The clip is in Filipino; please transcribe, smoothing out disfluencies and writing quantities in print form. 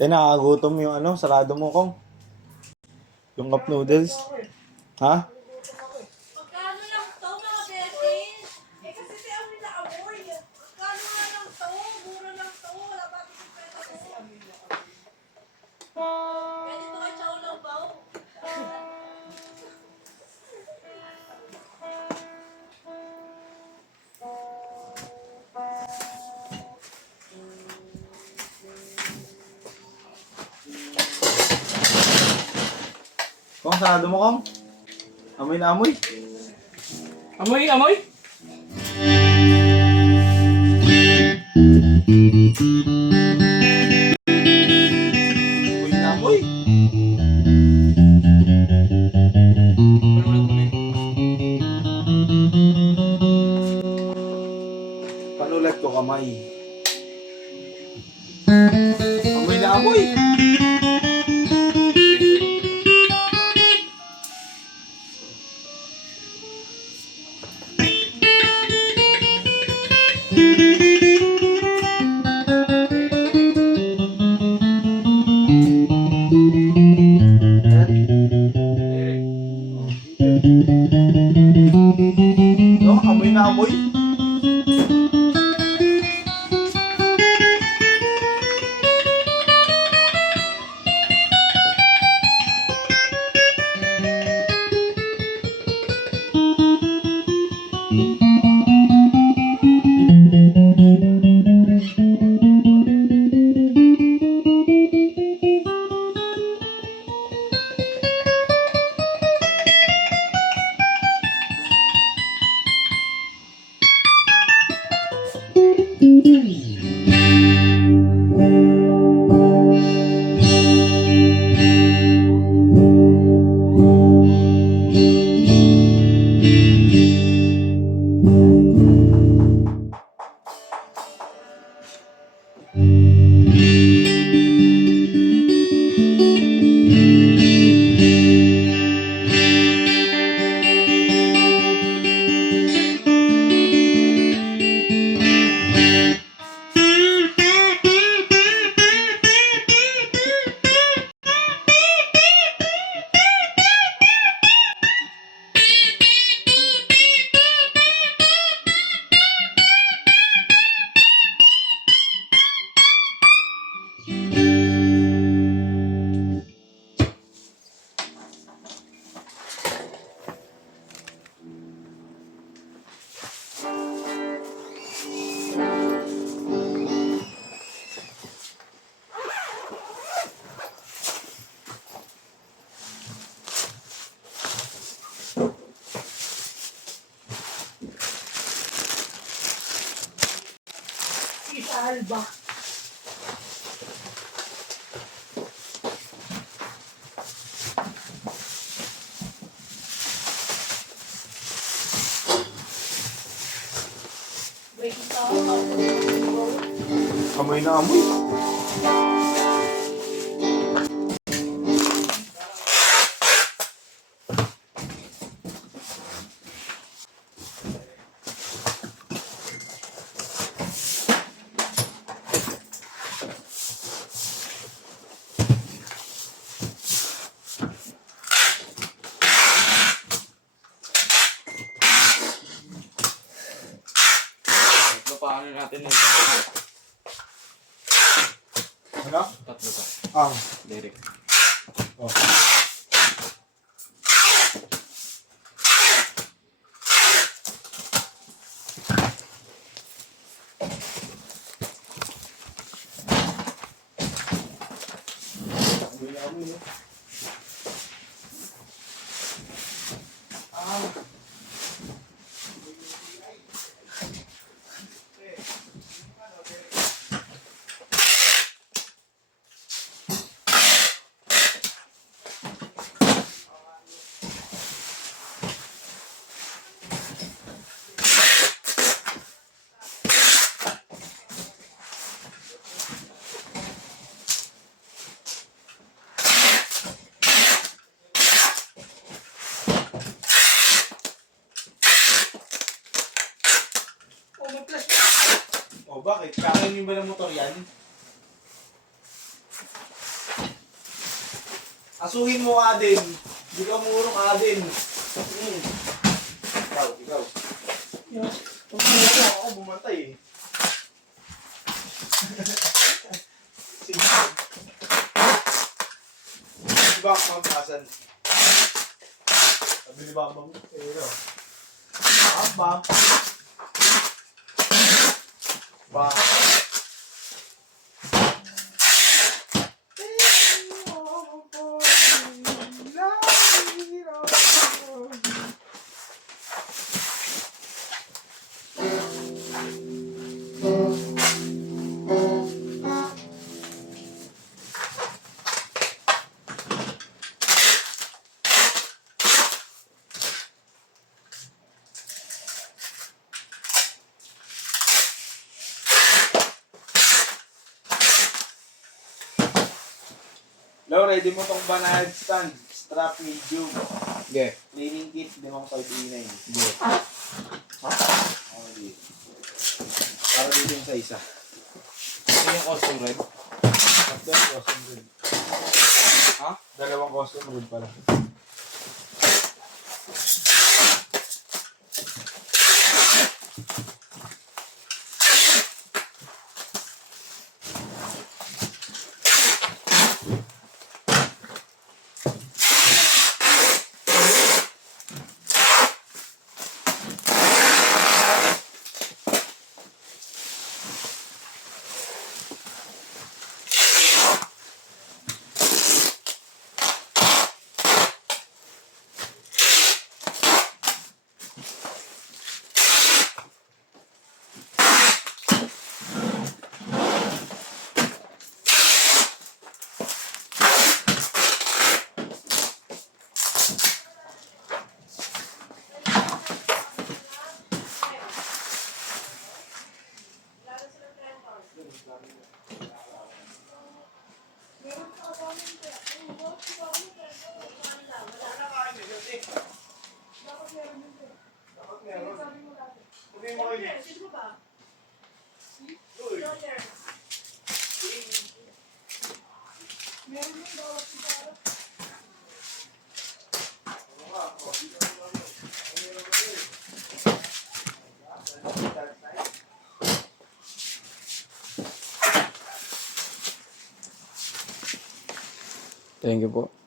Nakakagutom yung ano, sarado mo kong. Yung cup noodles. Ha? Magkano lang to, mga beses? Eh kasi si Ami na amoy. Magkano nga lang to? Mura lang to. Wala ba ito sa pwede ko? Pwede to kay Chow lang ba? Kong, sarado mo kong. Amoy na amoy. Amoy, amoy! Amoy na amoy. Panulat ko kamay. Amoy na amoy. No, amoy na amoy. Isa Alba. Break it down. Amoy na amoy. Paano natin yun? Ano? Tatlo pa. Ah. Direct. Oh. Amoy na amoy. Ah. Mag-flash. Oh, bakit? Kakainin ba ng motor yan? Asuhin mo ka din. Hindi ka murong ka din. Ikaw. Kung muro ako, bumatay eh. Sige. Diba ako magpasan? Sabi ni Bambam, eh, Bambam. Bambam. Lo, ready mo tong banana stand. Strap medium. Okay. Cleaning kit, 5.9. Sige. Ha? Okay. Para dito yung sa isa. Ito yung custom red. After, custom red. Ha? Dalawang custom red pala. Thank you po.